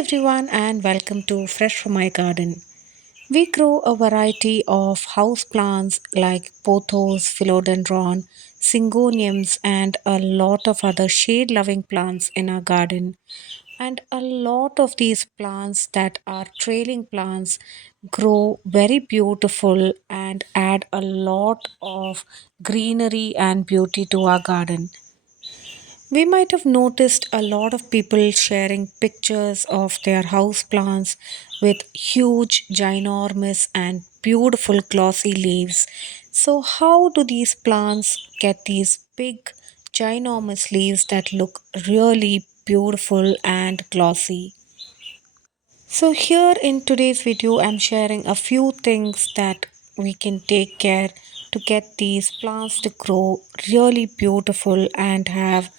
everyone, and welcome to Fresh from My Garden. We grow a variety of house plants like pothos, philodendron, syngoniums, and a lot of other shade loving plants in our garden. And a lot of these plants that are trailing plants grow very beautiful and add a lot of greenery and beauty to our garden. We might have noticed a lot of people sharing pictures of their house plants with huge, ginormous, and beautiful glossy leaves. So, how do these plants get these big, ginormous leaves that look really beautiful and glossy? So, here in today's video, I'm sharing a few things that we can take care to get these plants to grow really beautiful and have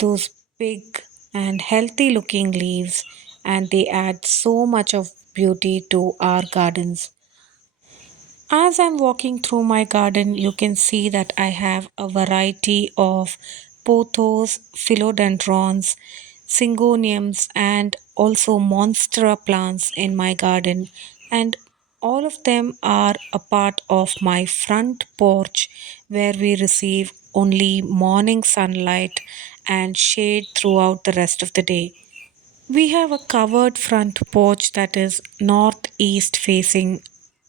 those big and healthy looking leaves, and they add so much of beauty to our gardens. As I'm walking through my garden, you can see that I have a variety of pothos, philodendrons, syngoniums, and also monstera plants in my garden, and all of them are a part of my front porch where we receive only morning sunlight and shade throughout the rest of the day. We have a covered front porch that is northeast facing,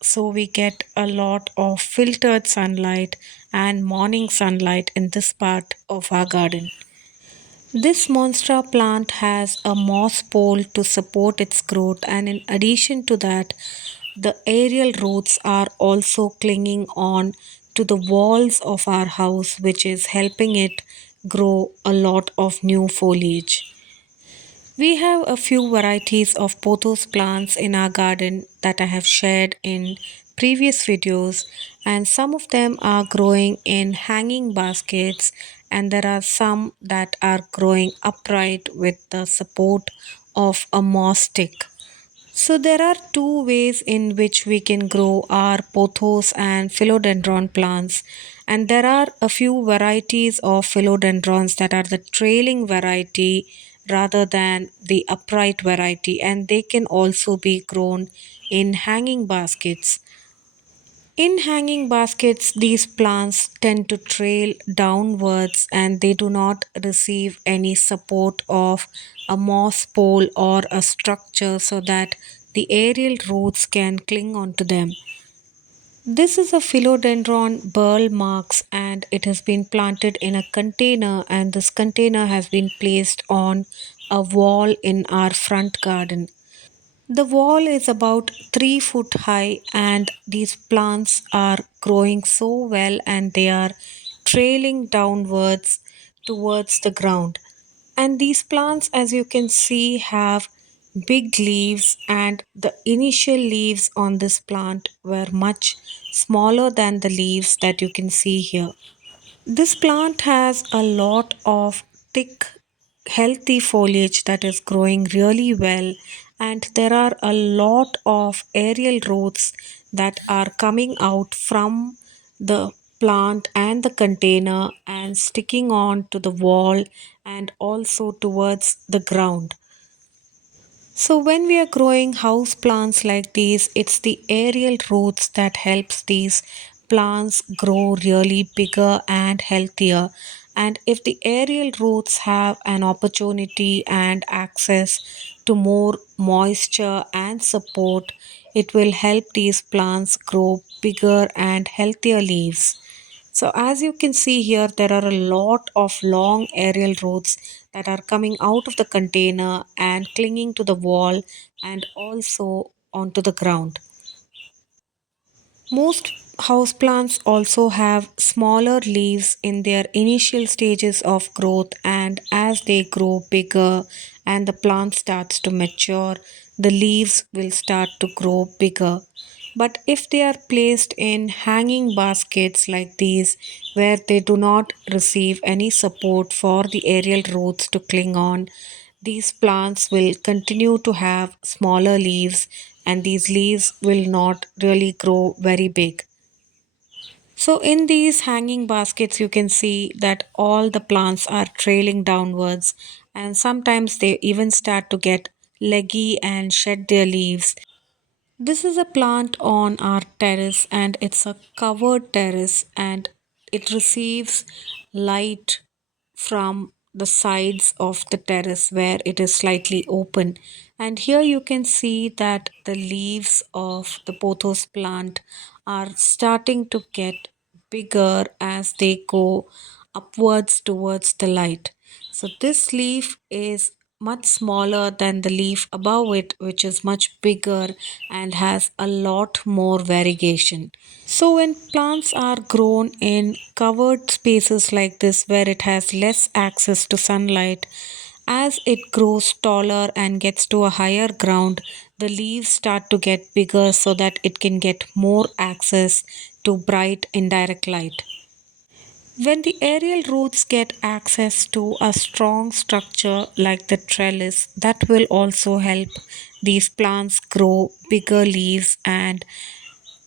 so we get a lot of filtered sunlight and morning sunlight in this part of our garden. This monstera plant has a moss pole to support its growth, and in addition to that, the aerial roots are also clinging on to the walls of our house, which is helping it grow a lot of new foliage. We have a few varieties of pothos plants in our garden that I have shared in previous videos, and some of them are growing in hanging baskets, and there are some that are growing upright with the support of a moss stick. So, there are two ways in which we can grow our pothos and philodendron plants, and there are a few varieties of philodendrons that are the trailing variety rather than the upright variety, and they can also be grown in hanging baskets. In hanging baskets, these plants tend to trail downwards and they do not receive any support of a moss pole or a structure so that the aerial roots can cling onto them. This is a philodendron burl marks and it has been planted in a container, and this container has been placed on a wall in our front garden. The wall is about 3 foot high, and these plants are growing so well and they are trailing downwards towards the ground. And these plants, as you can see, have big leaves, and the initial leaves on this plant were much smaller than the leaves that you can see here. This plant has a lot of thick, healthy foliage that is growing really well, and there are a lot of aerial roots that are coming out from the plant and the container and sticking on to the wall and also towards the ground. So when we are growing house plants like these, it's the aerial roots that helps these plants grow really bigger and healthier. And if the aerial roots have an opportunity and access to more moisture and support, it will help these plants grow bigger and healthier leaves. So as you can see here, there are a lot of long aerial roots that are coming out of the container and clinging to the wall and also onto the ground. Most houseplants also have smaller leaves in their initial stages of growth, and as they grow bigger and the plant starts to mature, the leaves will start to grow bigger. But if they are placed in hanging baskets like these, where they do not receive any support for the aerial roots to cling on, these plants will continue to have smaller leaves, and these leaves will not really grow very big. So, in these hanging baskets, you can see that all the plants are trailing downwards, and sometimes they even start to get leggy and shed their leaves. This is a plant on our terrace and it's a covered terrace and it receives light from the sides of the terrace where it is slightly open. And here you can see that the leaves of the pothos plant are starting to get bigger as they go upwards towards the light. So this leaf is much smaller than the leaf above it, which is much bigger and has a lot more variegation. So, when plants are grown in covered spaces like this, where it has less access to sunlight, as it grows taller and gets to a higher ground, the leaves start to get bigger so that it can get more access to bright indirect light. When the aerial roots get access to a strong structure like the trellis, that will also help these plants grow bigger leaves and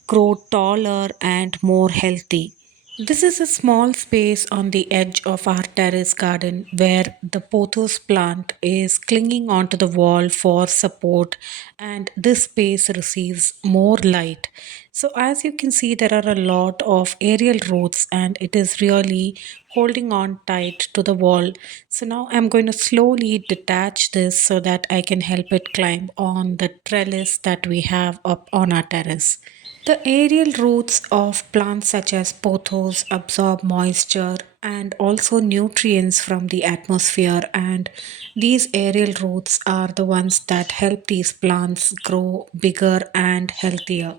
grow taller and more healthy. This is a small space on the edge of our terrace garden where the pothos plant is clinging onto the wall for support, and this space receives more light. So, as you can see, there are a lot of aerial roots and it is really holding on tight to the wall. So, now I'm going to slowly detach this so that I can help it climb on the trellis that we have up on our terrace. The aerial roots of plants such as pothos absorb moisture and also nutrients from the atmosphere, and these aerial roots are the ones that help these plants grow bigger and healthier.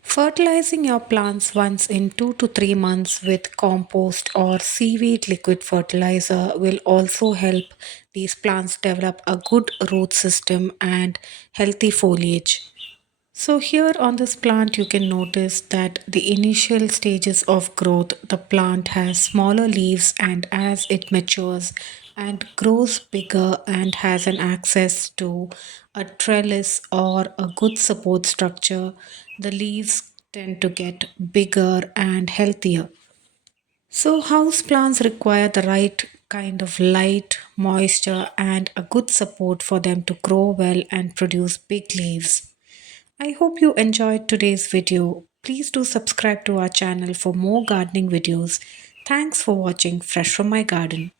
Fertilizing your plants once in 2 to 3 months with compost or seaweed liquid fertilizer will also help these plants develop a good root system and healthy foliage. So, here on this plant, you can notice that the initial stages of growth, the plant has smaller leaves, and as it matures and grows bigger and has an access to a trellis or a good support structure, the leaves tend to get bigger and healthier. So, house plants require the right kind of light, moisture, and a good support for them to grow well and produce big leaves. I hope you enjoyed today's video. Please do subscribe to our channel for more gardening videos. Thanks for watching Fresh from my garden.